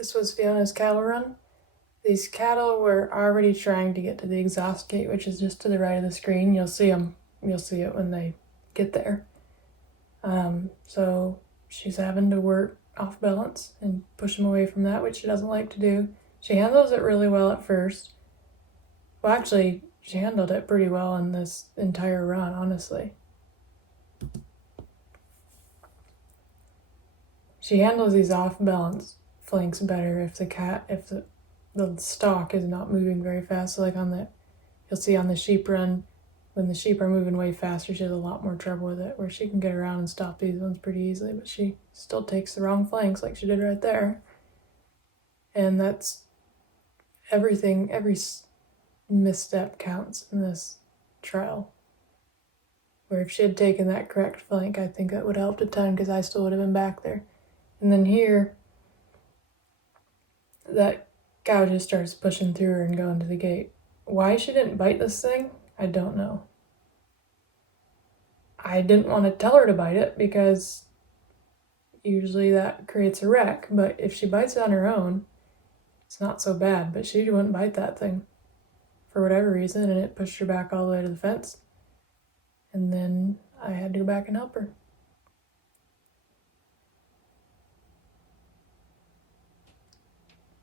This was Fiona's cattle run. These cattle were already trying to get to the exhaust gate, which is just to the right of the screen. You'll see them. You'll see it when they get there. So she's having to work off balance and push them away from that, which she doesn't like to do. She handles it really well at first. Well, actually, she handled it pretty well in this entire run, honestly. She handles these off balance flanks better if the stalk is not moving very fast. So like you'll see on the sheep run, when the sheep are moving way faster, she has a lot more trouble with it, where she can get around and stop these ones pretty easily, but she still takes the wrong flanks like she did right there. And that's everything, every misstep counts in this trial. Where if she had taken that correct flank, I think that would have helped a ton, because I still would have been back there. And then here, that cow just starts pushing through her and going to the gate. Why she didn't bite this thing, I don't know. I didn't want to tell her to bite it, because usually that creates a wreck, but if she bites it on her own, it's not so bad. But she wouldn't bite that thing for whatever reason, and it pushed her back all the way to the fence. And then I had to go back and help her.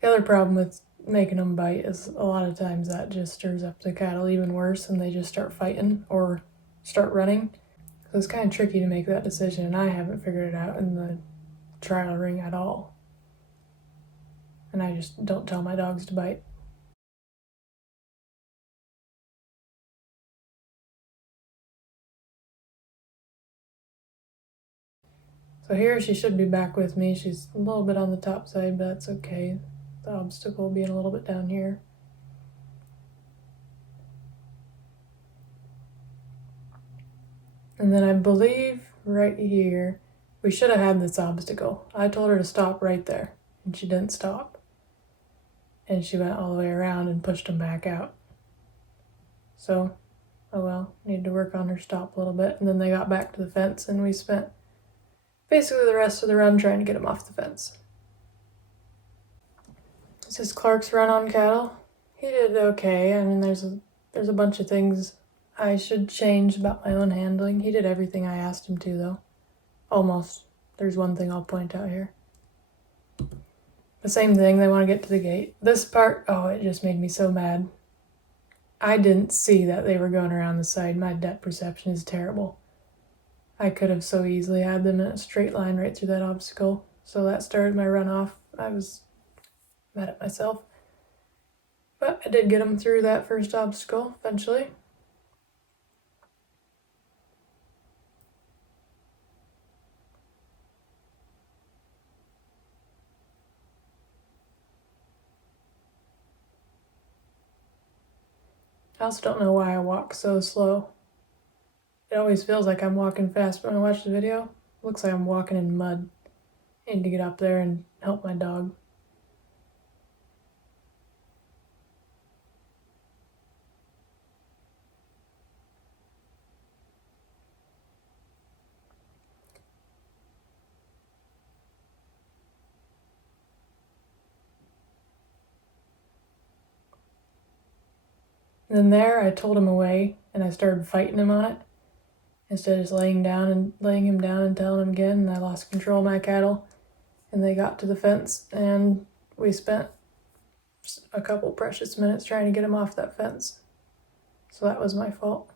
The other problem with making them bite is a lot of times that just stirs up the cattle even worse, and they just start fighting or start running. So it's kind of tricky to make that decision, and I haven't figured it out in the trial ring at all. And I just don't tell my dogs to bite. So here she should be back with me. She's a little bit on the top side, but that's okay. The obstacle being a little bit down here. And then I believe right here, we should have had this obstacle. I told her to stop right there, and she didn't stop. And she went all the way around and pushed them back out. So, oh well, need to work on her stop a little bit. And then they got back to the fence, and we spent basically the rest of the run trying to get them off the fence. This is Clark's run on cattle. He did okay. I mean, there's a bunch of things I should change about my own handling. He did everything I asked him to, though. Almost. There's one thing I'll point out here. The same thing, they want to get to the gate. This part, oh, it just made me so mad. I didn't see that they were going around the side. My depth perception is terrible. I could have so easily had them in a straight line right through that obstacle. So that started my run off. I was mad at myself. But I did get them through that first obstacle eventually. I also don't know why I walk so slow. It always feels like I'm walking fast, but when I watch the video, it looks like I'm walking in mud. I need to get up there and help my dog. And then there, I told him away, and I started fighting him on it, instead of just laying him down and telling him again, and I lost control of my cattle, and they got to the fence, and we spent a couple precious minutes trying to get him off that fence. So that was my fault.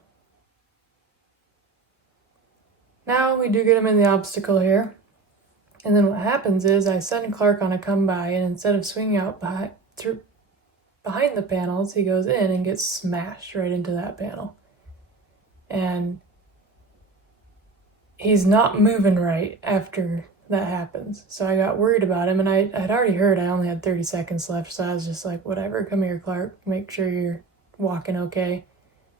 Now we do get him in the obstacle here, and then what happens is I send Clark on a come by, and instead of swinging out behind the panels, he goes in and gets smashed right into that panel. And he's not moving right after that happens. So I got worried about him, and I had already heard I only had 30 seconds left, so I was just like, whatever, come here, Clark, make sure you're walking okay.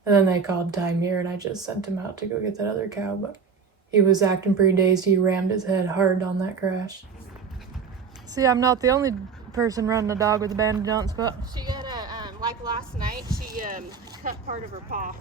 And then they called time here, and I just sent him out to go get that other cow, but he was acting pretty dazed. He rammed his head hard on that crash. See, I'm not the only person running a dog with a bandage on its foot. She had a, like last night, she cut part of her paw.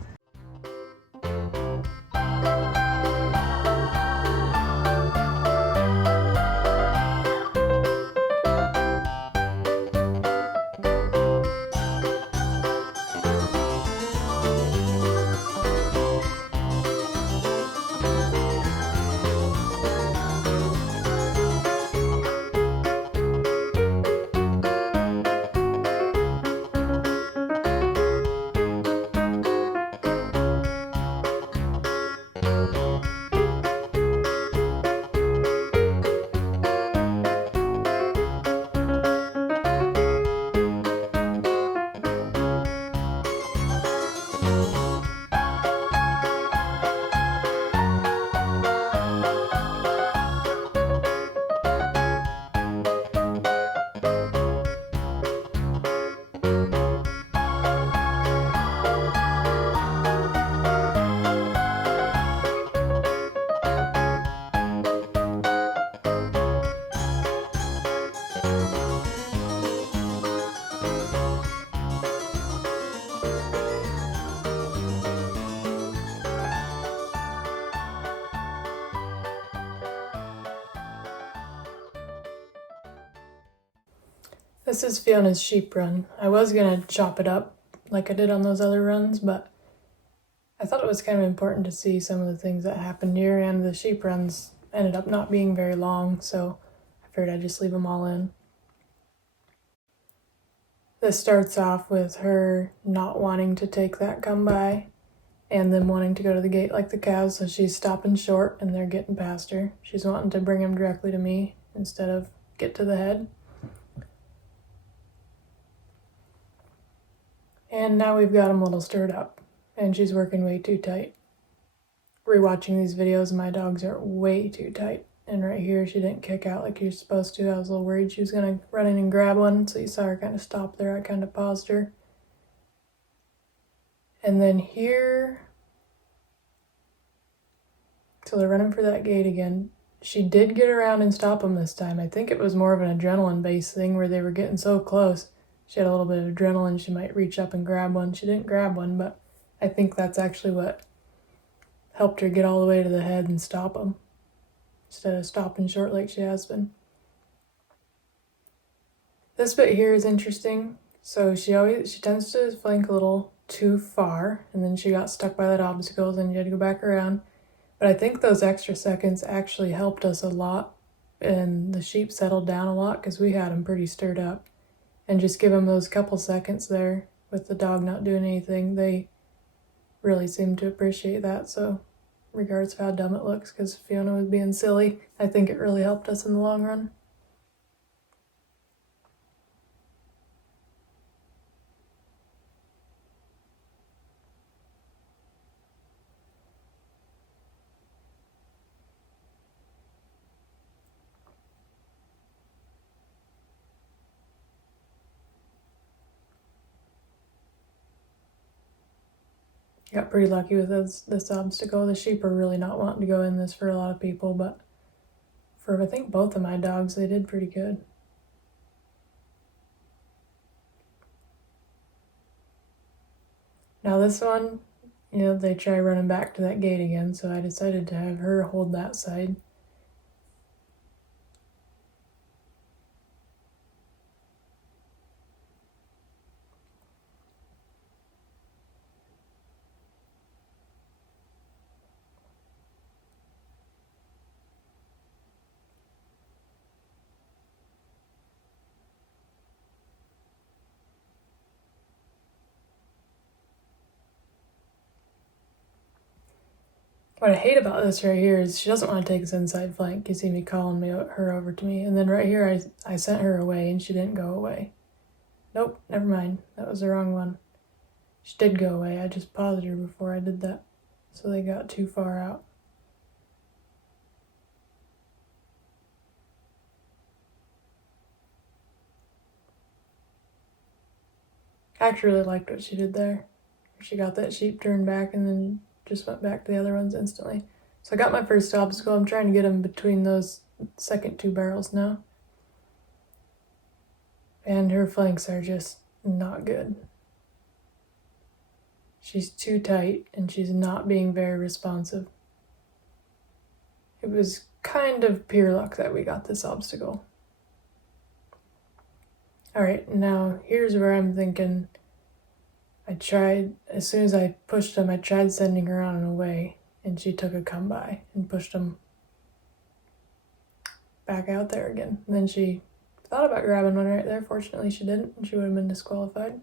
This is Fiona's sheep run. I was gonna chop it up like I did on those other runs, but I thought it was kind of important to see some of the things that happened here, and the sheep runs ended up not being very long, so I figured I'd just leave them all in. This starts off with her not wanting to take that come by and them wanting to go to the gate like the cows, so she's stopping short and they're getting past her. She's wanting to bring them directly to me instead of get to the head. And now we've got them a little stirred up, and she's working way too tight. Rewatching these videos, my dogs are way too tight. And right here, she didn't kick out like you're supposed to. I was a little worried she was gonna run in and grab one, so you saw her kind of stop there. I kind of paused her. And then here, so they're running for that gate again. She did get around and stop them this time. I think it was more of an adrenaline-based thing where they were getting so close. She had a little bit of adrenaline. She might reach up and grab one. She didn't grab one, but I think that's actually what helped her get all the way to the head and stop them instead of stopping short like she has been. This bit here is interesting. So she tends to flank a little too far, and then she got stuck by that obstacle, and you had to go back around. But I think those extra seconds actually helped us a lot, and the sheep settled down a lot because we had them pretty stirred up. And just give them those couple seconds there with the dog not doing anything, they really seem to appreciate that. So regardless of how dumb it looks, because Fiona was being silly, I think it really helped us in the long run. Got pretty lucky with this obstacle. The sheep are really not wanting to go in this for a lot of people, but for I think both of my dogs, they did pretty good. Now this one, they try running back to that gate again, so I decided to have her hold that side. What I hate about this right here is she doesn't want to take this inside flank. You see me calling her over to me. And then right here, I sent her away and she didn't go away. Nope, never mind. That was the wrong one. She did go away. I just paused her before I did that. So they got too far out. I actually really liked what she did there. She got that sheep turned back and then just went back to the other ones instantly. So I got my first obstacle. I'm trying to get him between those second two barrels now. And her flanks are just not good. She's too tight and she's not being very responsive. It was kind of pure luck that we got this obstacle. Alright, now here's where I'm thinking as soon as I pushed him, I tried sending her on and away, and she took a come by and pushed him back out there again. And then she thought about grabbing one right there. Fortunately, she didn't, and she would have been disqualified.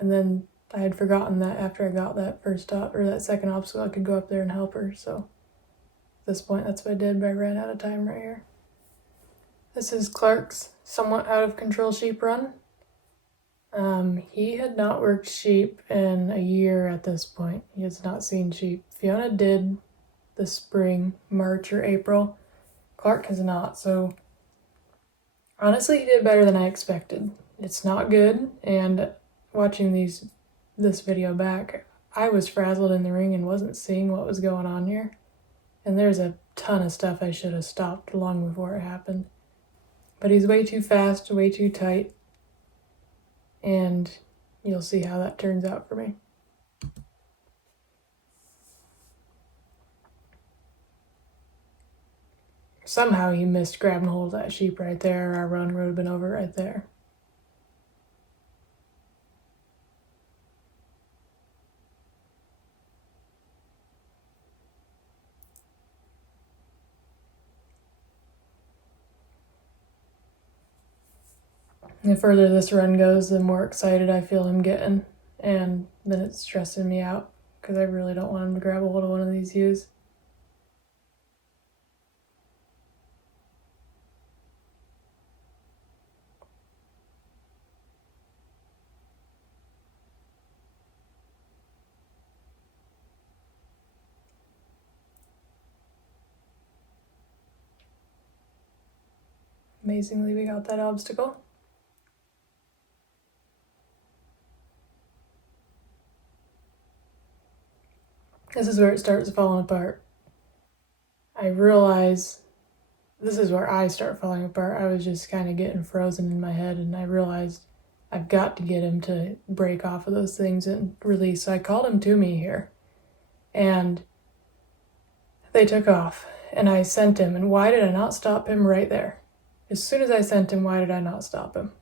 And then I had forgotten that after I got that that second obstacle, I could go up there and help her. So at this point, that's what I did, but I ran out of time right here. This is Clark's somewhat out of control sheep run. He had not worked sheep in a year at this point. He has not seen sheep. Fiona did the spring, March or April. Clark has not, so honestly, he did better than I expected. It's not good, and watching this video back, I was frazzled in the ring and wasn't seeing what was going on here. And there's a ton of stuff I should have stopped long before it happened. But he's way too fast, way too tight, and you'll see how that turns out for me. somehow he missed grabbing hold of that sheep right there. Our run would have been over right there. The further this run goes, the more excited I feel him getting, and then it's stressing me out because I really don't want him to grab a hold of one of these ewes. Amazingly, we got that obstacle. This is where it starts falling apart. I realize this is where I start falling apart. I was just kind of getting frozen in my head, and I realized I've got to get him to break off of those things and release. So I called him to me here, and they took off, and I sent him. And why did I not stop him right there? As soon as I sent him, why did I not stop him?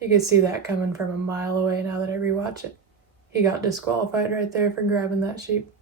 You could see that coming from a mile away now that I rewatch it. He got disqualified right there for grabbing that sheep.